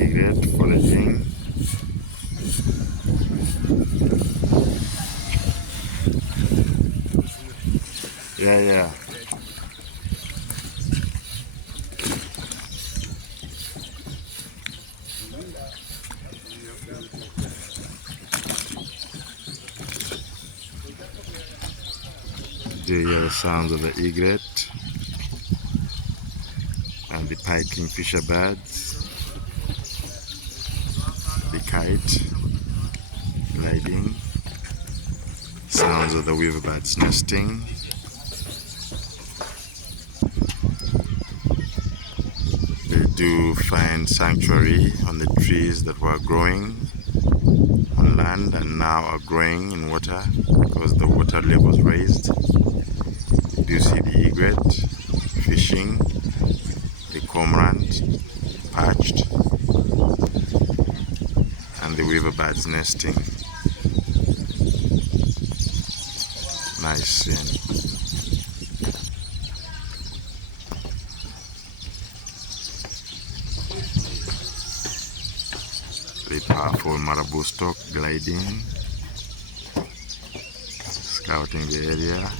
Egret foraging. Yeah. Do you hear the sounds of the egret and the pied kingfisher birds, the kite gliding, sounds of the weaver birds nesting. They do find sanctuary on the trees that were growing on land and now are growing in water because the water level is raised. Do you see the egret fishing, the cormorant perched, and the weaver birds nesting? Nice scene. The powerful marabou stork gliding, scouting the area.